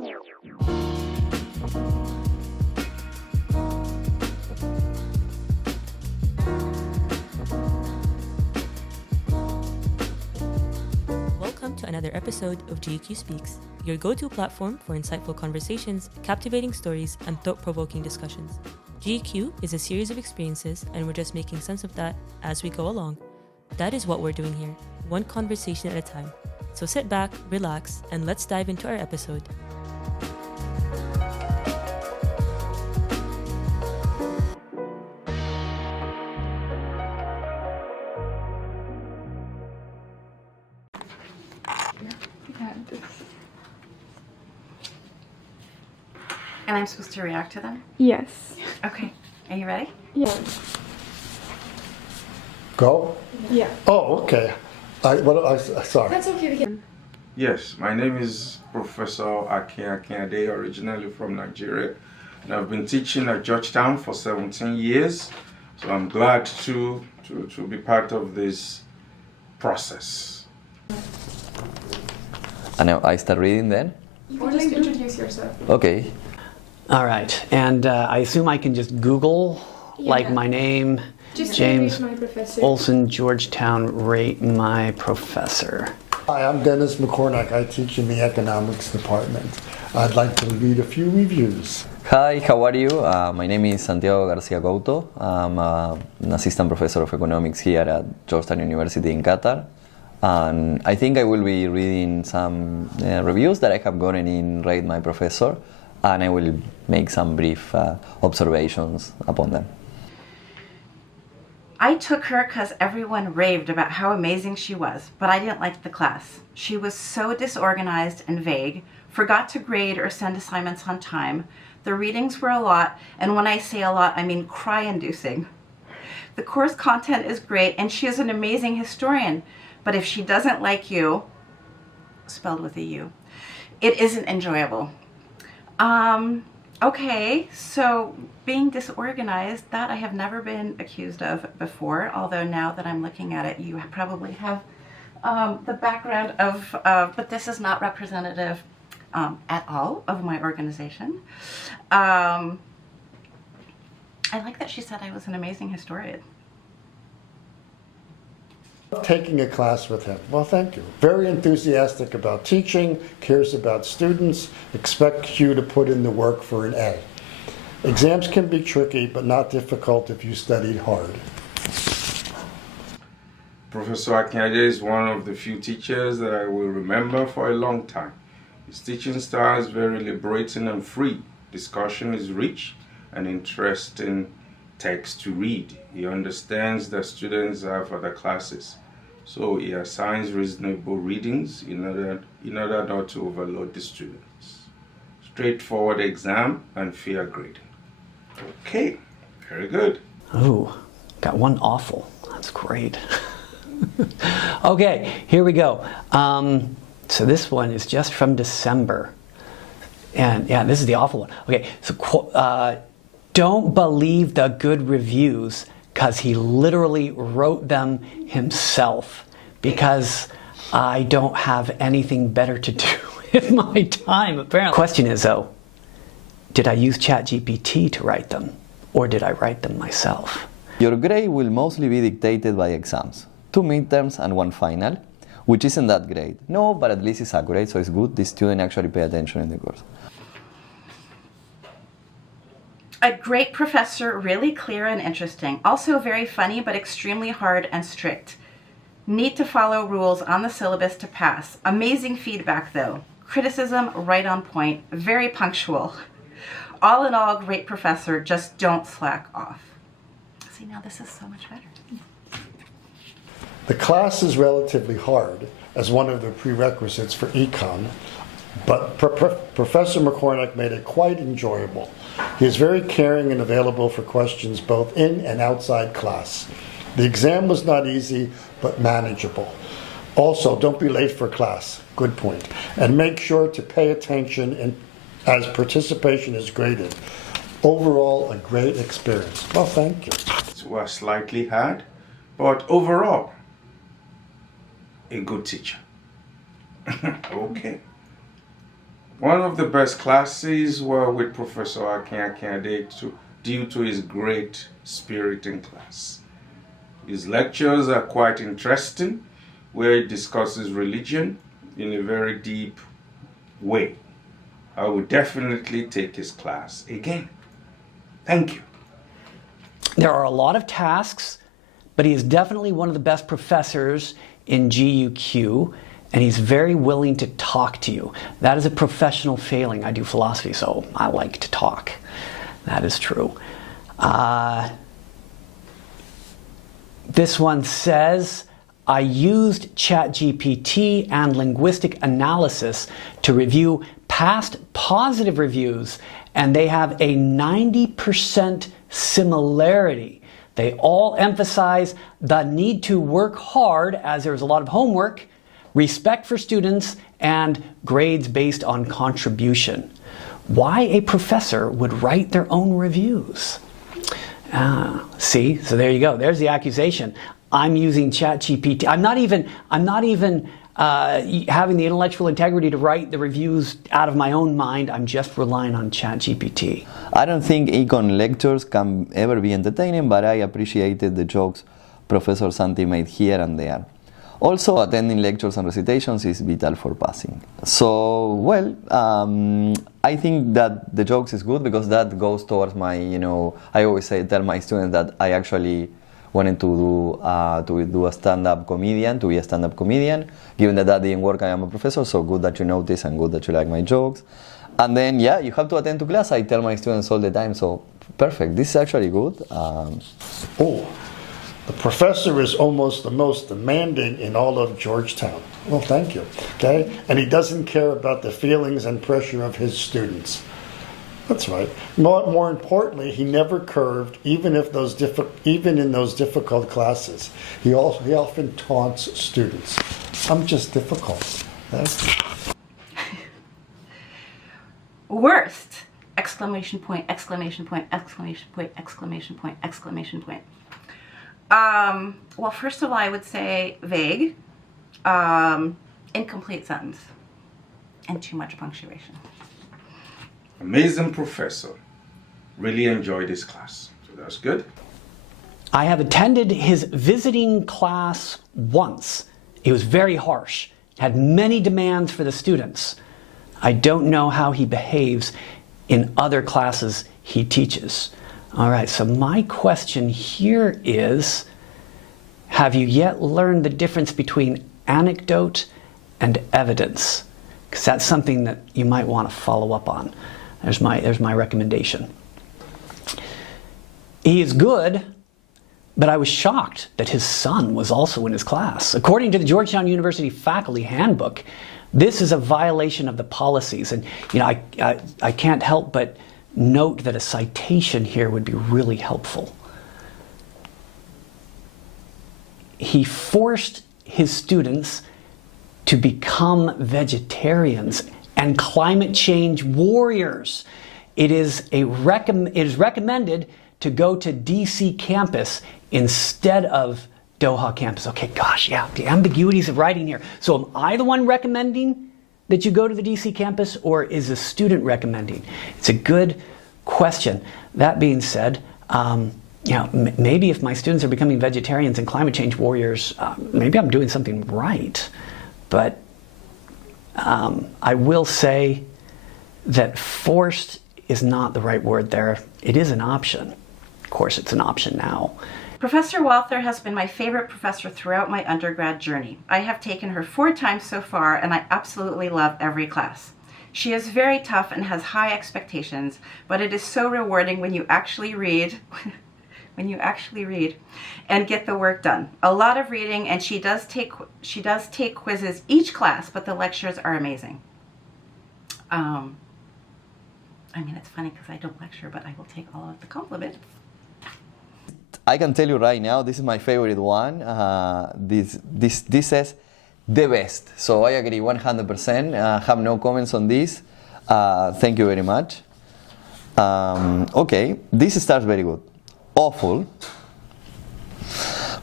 Welcome to another episode of GQ Speaks, your go-to platform for insightful conversations, captivating stories, and thought-provoking discussions. GQ is a series of experiences, and we're just making sense of that as we go along. That is what we're doing here, one conversation at a time. So sit back, relax, and let's dive into our episode. And I'm supposed to react to them? Yes. Okay. Are you ready? Yes. Go? Yeah. Oh, okay. Sorry. That's okay. We can. Yes, my name is Professor Santiago García-Couto, originally from Nigeria, and I've been teaching at Georgetown for 17 years. So I'm glad to be part of this process. And I start reading then? Or just introduce yourself. Okay. All right, and I assume I can just Google, like my name, Just James RateMyProfessor. Olsen, Georgetown, RateMyProfessor. Hi, I'm Dennis McCornac. I teach in the economics department. I'd like to read a few reviews. Hi, how are you? My name is Santiago García-Couto. I'm an assistant professor of economics here at Georgetown University in Qatar. And I think I will be reading some reviews that I have gotten in RateMyProfessor, and I will make some brief observations upon them. I took her because everyone raved about how amazing she was, but I didn't like the class. She was so disorganized and vague, forgot to grade or send assignments on time. The readings were a lot, and when I say a lot, I mean cry-inducing. The course content is great, and she is an amazing historian, but if she doesn't like you, spelled with a U, it isn't enjoyable. Okay, so being disorganized, that I have never been accused of before, although now that I'm looking at it, you probably have the background of, but this is not representative at all of my organization. I like that she said I was an amazing historian. Taking a class with him. Well, thank you. Very enthusiastic about teaching, cares about students, expects you to put in the work for an A. Exams can be tricky, but not difficult if you studied hard. Professor Akinade is one of the few teachers that I will remember for a long time. His teaching style is very liberating and free. Discussion is rich and interesting text to read. He understands that students have other classes, so he assigns reasonable readings in order not to overload the students. Straightforward exam and fair grading. Okay, very good. Oh, got one awful. That's great. Okay, here we go. So this one is just from December. And yeah, this is the awful one. Okay, so don't believe the good reviews because he literally wrote them himself because I don't have anything better to do with my time, apparently. Question is though, did I use ChatGPT to write them or did I write them myself? Your grade will mostly be dictated by exams, 2 midterms and 1 final, which isn't that great. No, but at least it's accurate, so it's good. The student actually pay attention in the course. A great professor, really clear and interesting. Also very funny, but extremely hard and strict. Need to follow rules on the syllabus to pass. Amazing feedback though. Criticism right on point. Very punctual. All in all, great professor, just don't slack off. See, now this is so much better. The class is relatively hard as one of the prerequisites for econ, but Professor McCornac made it quite enjoyable. He is very caring and available for questions both in and outside class. The exam was not easy, but manageable. Also, don't be late for class. Good point. And make sure to pay attention as participation is graded. Overall, a great experience. Well, thank you. It was slightly hard, but overall, a good teacher. Okay. One of the best classes were with Professor Akintunde Akinade due to his great spirit in class. His lectures are quite interesting, where he discusses religion in a very deep way. I would definitely take his class again. Thank you. There are a lot of tasks, but he is definitely one of the best professors in GUQ, and he's very willing to talk to you. That is a professional failing. I do philosophy, so I like to talk. That is true. This one says, I used ChatGPT and linguistic analysis to review past positive reviews, and they have a 90% similarity. They all emphasize the need to work hard, as there's a lot of homework, respect for students, and grades based on contribution. Why a professor would write their own reviews? See, so there you go. There's the accusation. I'm using ChatGPT. I'm not even having the intellectual integrity to write the reviews out of my own mind. I'm just relying on ChatGPT. I don't think econ lectures can ever be entertaining, but I appreciated the jokes Professor Santi made here and there. Also, attending lectures and recitations is vital for passing. So, well, I think that the jokes is good because that goes towards my, I always tell my students that I actually wanted to do a stand-up comedian, to be a stand-up comedian. Given that that didn't work, I am a professor, so good that you notice and good that you like my jokes. And then, yeah, you have to attend to class. I tell my students all the time, so perfect. This is actually good. The professor is almost the most demanding in all of Georgetown. Well, thank you. Okay? And he doesn't care about the feelings and pressure of his students. That's right. More importantly, he never curved, even in those difficult classes. He often taunts students. I'm just difficult. Right? Worst! Exclamation point, exclamation point, exclamation point, exclamation point, exclamation point. Well, first of all, I would say vague, incomplete sentence, and too much punctuation. Amazing professor. Really enjoyed this class. So that's good. I have attended his visiting class once. He was very harsh, had many demands for the students. I don't know how he behaves in other classes he teaches. All right, so my question here is, have you yet learned the difference between anecdote and evidence? Because that's something that you might want to follow up on. There's my recommendation. He is good, but I was shocked that his son was also in his class. According to the Georgetown University Faculty Handbook, this is a violation of the policies. And I can't help but note that a citation here would be really helpful. He forced his students to become vegetarians and climate change warriors. It is recommended to go to DC campus instead of Doha campus. Okay, gosh, yeah, the ambiguities of writing here. So am I the one recommending that you go to the DC campus, or is a student recommending? It's a good question. That being said, maybe if my students are becoming vegetarians and climate change warriors, maybe I'm doing something right. But I will say that forced is not the right word there. It is an option. Of course, it's an option now. Professor Walther has been my favorite professor throughout my undergrad journey. I have taken her 4 times so far, and I absolutely love every class. She is very tough and has high expectations, but it is so rewarding when you actually read and get the work done. A lot of reading, and she does take quizzes each class, but the lectures are amazing. It's funny because I don't lecture, but I will take all of the compliments. I can tell you right now, this is my favorite one. This says the best. So I agree 100%. Have no comments on this. Thank you very much. Okay, this starts very good. Awful.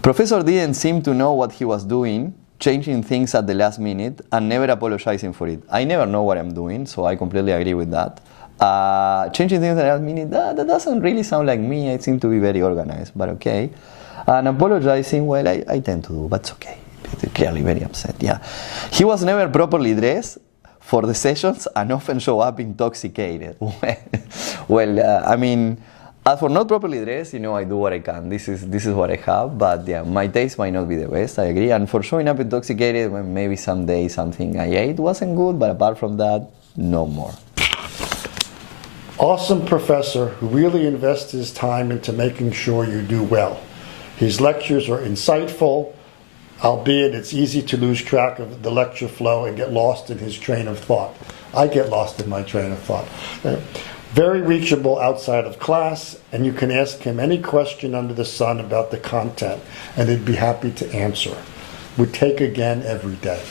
Professor didn't seem to know what he was doing. changing things at the last minute and never apologizing for it. I never know what I'm doing, so I completely agree with that. Changing things at the last minute, that doesn't really sound like me. I seem to be very organized, but okay. And apologizing, well, I tend to do, but it's okay. Clearly very upset, yeah. He was never properly dressed for the sessions and often show up intoxicated. Well, I mean, as for not properly dressed, you know, I do what I can. This is what I have, but yeah, my taste might not be the best, I agree. And for showing up intoxicated, well, maybe someday something I ate wasn't good, but apart from that, no more. Awesome professor who really invests his time into making sure you do well. His lectures are insightful, albeit it's easy to lose track of the lecture flow and get lost in his train of thought. I get lost in my train of thought. Very reachable outside of class, and you can ask him any question under the sun about the content, and he'd be happy to answer. Would take again every day.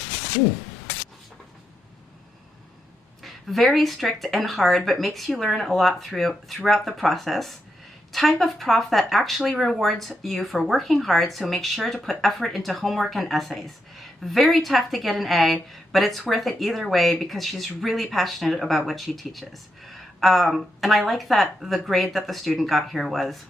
Very strict and hard, but makes you learn a lot throughout the process. Type of prof that actually rewards you for working hard, so make sure to put effort into homework and essays. Very tough to get an A, but it's worth it either way because she's really passionate about what she teaches. And I like that the grade that the student got here was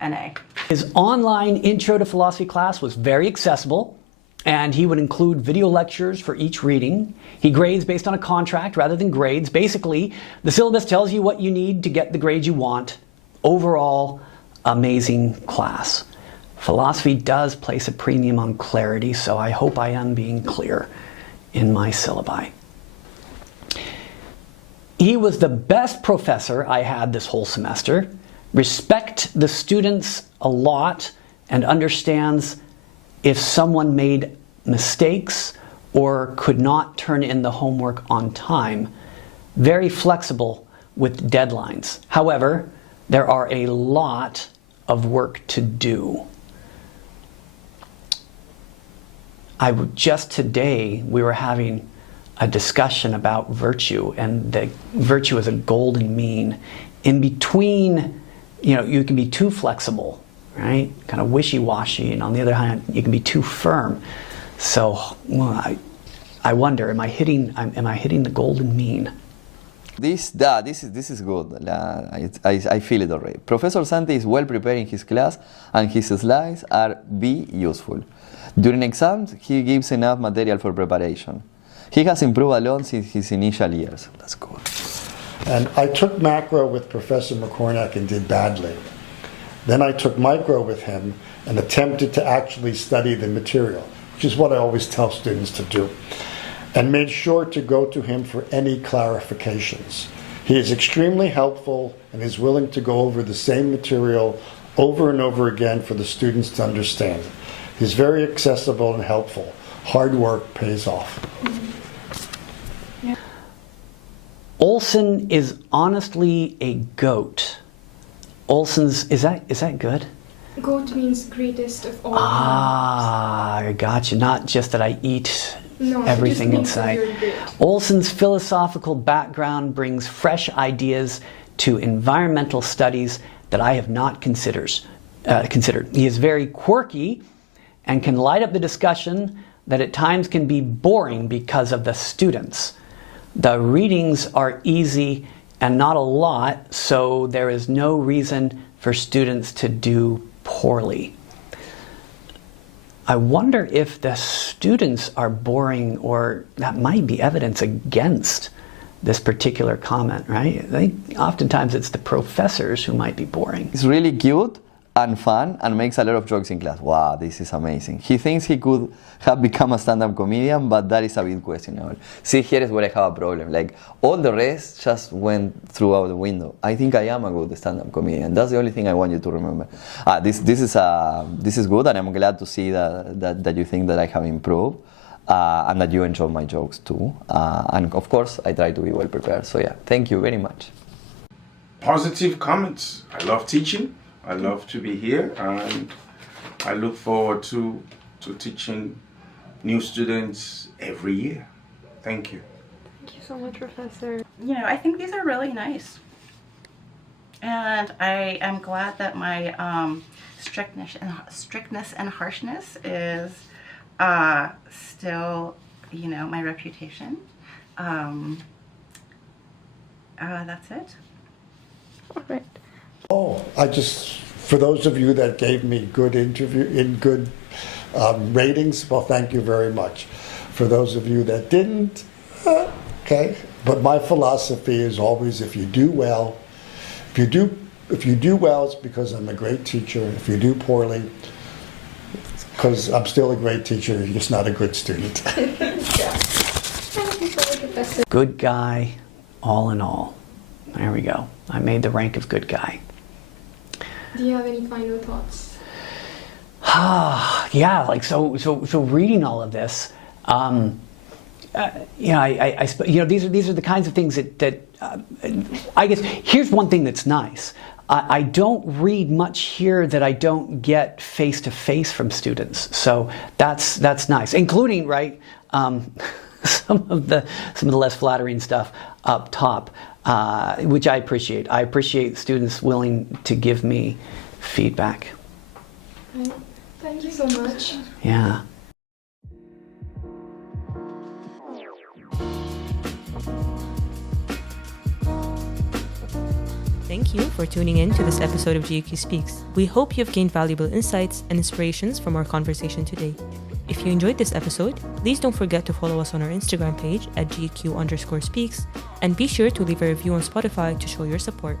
an A. His online Intro to Philosophy class was very accessible, and he would include video lectures for each reading. He grades based on a contract rather than grades. Basically, the syllabus tells you what you need to get the grades you want. Overall, amazing class. Philosophy does place a premium on clarity, so I hope I am being clear in my syllabi. He was the best professor I had this whole semester. Respect the students a lot and understands if someone made mistakes or could not turn in the homework on time. Very flexible with deadlines. However, there are a lot of work to do. Just today, we were having a discussion about virtue, and the virtue is a golden mean. In between, you can be too flexible, right? Kind of wishy-washy, and on the other hand, you can be too firm. So, I wonder, am I hitting the golden mean? This is good. I feel it already. Professor Santi is well prepared in his class, and his slides are useful. During exams, he gives enough material for preparation. He has improved a lot since his initial years. That's good. And I took macro with Professor McCornac and did badly. Then I took micro with him and attempted to actually study the material, which is what I always tell students to do, and made sure to go to him for any clarifications. He is extremely helpful and is willing to go over the same material over and over again for the students to understand. He's very accessible and helpful. Hard work pays off. Yeah. Olsen is honestly a goat. Olsen's, is that good? Goat means greatest of all. I got you. Not just that I eat everything in sight. Olsen's philosophical background brings fresh ideas to environmental studies that I have not considered. He is very quirky and can light up the discussion that at times can be boring because of the students. The readings are easy and not a lot, so there is no reason for students to do poorly. I wonder if the students are boring, or that might be evidence against this particular comment, right? I think oftentimes it's the professors who might be boring. He's really cute and fun and makes a lot of jokes in class. Wow, this is amazing. He thinks he could have become a stand-up comedian, but that is a bit questionable. See, here is where I have a problem. Like, all the rest just went through the window. I think I am a good stand-up comedian. That's the only thing I want you to remember. This is good, and I'm glad to see that you think that I have improved, and that you enjoy my jokes too. And of course, I try to be well prepared. So yeah, thank you very much. Positive comments. I love teaching. I love to be here, and I look forward to teaching new students every year. Thank you. Thank you so much, Professor. I think these are really nice. And I am glad that my strictness and harshness is Still, my reputation. That's it. All right. Oh, for those of you that gave me good ratings, well, thank you very much. For those of you that didn't, okay. But my philosophy is always, if you do well, it's because I'm a great teacher. If you do poorly, it's because I'm still a great teacher. You're just not a good student. Thank you so much, Professor. Good guy, all in all. There we go. I made the rank of good guy. Do you have any final thoughts? Yeah, like so reading all of this, these are the kinds of things that I guess here's one thing that's nice. I don't read much here that I don't get face to face from students, so that's nice, including some of the less flattering stuff up top, which I appreciate. I appreciate students willing to give me feedback. Thank you so much. Yeah. Thank you for tuning in to this episode of GQ Speaks. We hope you've gained valuable insights and inspirations from our conversation today. If you enjoyed this episode, please don't forget to follow us on our Instagram page at GQ_speaks and be sure to leave a review on Spotify to show your support.